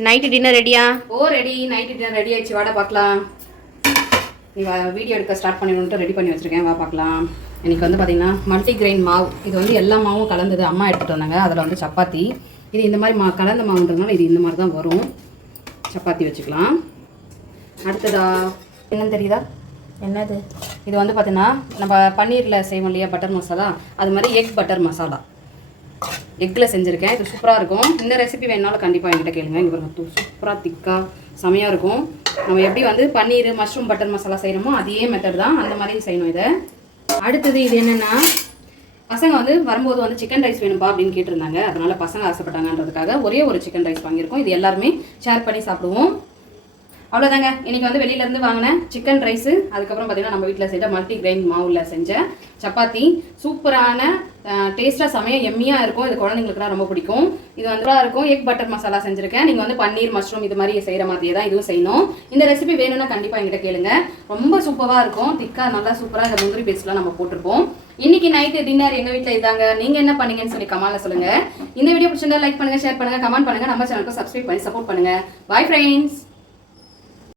Night dinner ரெடியா? ஓ ready. Night dinner ready ஆயிடுச்சு, வாடா பார்க்கலாம். நீ வீடியோ எடுக்க ஸ்டார்ட் பண்ணிட்டு ரெடி பண்ணி வச்சுருக்கேன், வா பார்க்கலாம். இன்றைக்கி வந்து பார்த்திங்கன்னா மல்டிகிரெயின் மாவு. இது வந்து எல்லா மாவும் கலந்தது, அம்மா எடுத்துகிட்டு வந்தாங்க. அதில் வந்து சப்பாத்தி, இது இந்த மாதிரி கலந்த மாவுன்றதுனால இது இந்த மாதிரி தான் வரும். சப்பாத்தி வச்சுக்கலாம். அடுத்ததா என்னன்னு தெரியுதா? என்னது இது வந்து பார்த்திங்கன்னா நம்ம பன்னீரில் செய்வோம் இல்லையா, பட்டர் மசாலா, அது மாதிரி எக் பட்டர் மசாலா எக்கில் செஞ்சுருக்கேன். இது சூப்பராக இருக்கும். இந்த ரெசிபி வேணாலும் கண்டிப்பாக என்கிட்ட கேளுங்க. இங்கே பாருங்க, சூப்பராக திக்காக செமையாக இருக்கும். நம்ம எப்படி வந்து பன்னீர் மஷ்ரூம் பட்டர் மசாலா செய்கிறோமோ அதே மெத்தட் தான், அந்த மாதிரி செய்யணும் இதை. அடுத்தது இது என்னென்னா, பசங்க வந்து வரும்போது வந்து சிக்கன் ரைஸ் வேணும்பா அப்படின்னு கேட்டிருந்தாங்க. அதனால் பசங்க ஆசைப்பட்டாங்கன்றதுக்காக ஒரே ஒரு சிக்கன் ரைஸ் வாங்கியிருக்கோம். இது எல்லாருமே ஷேர் பண்ணி சாப்பிடுவோம். அவ்வளோதாங்க. இன்றைக்கி வந்து வெளியிலேருந்து வாங்கின சிக்கன் ரைஸு, அதுக்கப்புறம் பார்த்திங்கன்னா நம்ம வீட்டில் செஞ்ச மல்டிகிரெயின் மாவில் செஞ்ச சப்பாத்தி, சூப்பரான டேஸ்ட்டாக செமையாக எம்மியாக இருக்கும். இது குழந்தைங்களுக்குலாம் ரொம்ப பிடிக்கும். இது வந்து இருக்கும். எக் பட்டர் மசாலா செஞ்சுருக்கேன். நீங்கள் வந்து பன்னீர் மஷ்ரூம் இது மாதிரி செய்கிற மாதிரியே தான் இதுவும் செய்யணும். இந்த ரெசிபி வேணும்னா கண்டிப்பாக என்கிட்ட கேளுங்க. ரொம்ப சூப்பராக இருக்கும். திக்காக நல்லா சூப்பராக இந்த முந்திரி பேஸ்ட்லாம் நம்ம போட்டிருப்போம். இன்னைக்கு நைட்டு டின்னர் எங்கள் வீட்டில் இதாங்க. நீங்கள் என்ன பண்ணீங்கன்னு சொல்லி கமெண்ட்ல சொல்லுங்கள். இந்த வீடியோ பிடிச்சிருந்தா லைக் பண்ணுங்கள், ஷேர் பண்ணுங்கள், கமெண்ட் பண்ணுங்கள். நம்ம சேனலுக்கு சப்ஸ்கிரைப் பண்ணி சப்போர்ட் பண்ணுங்கள். Bye friends.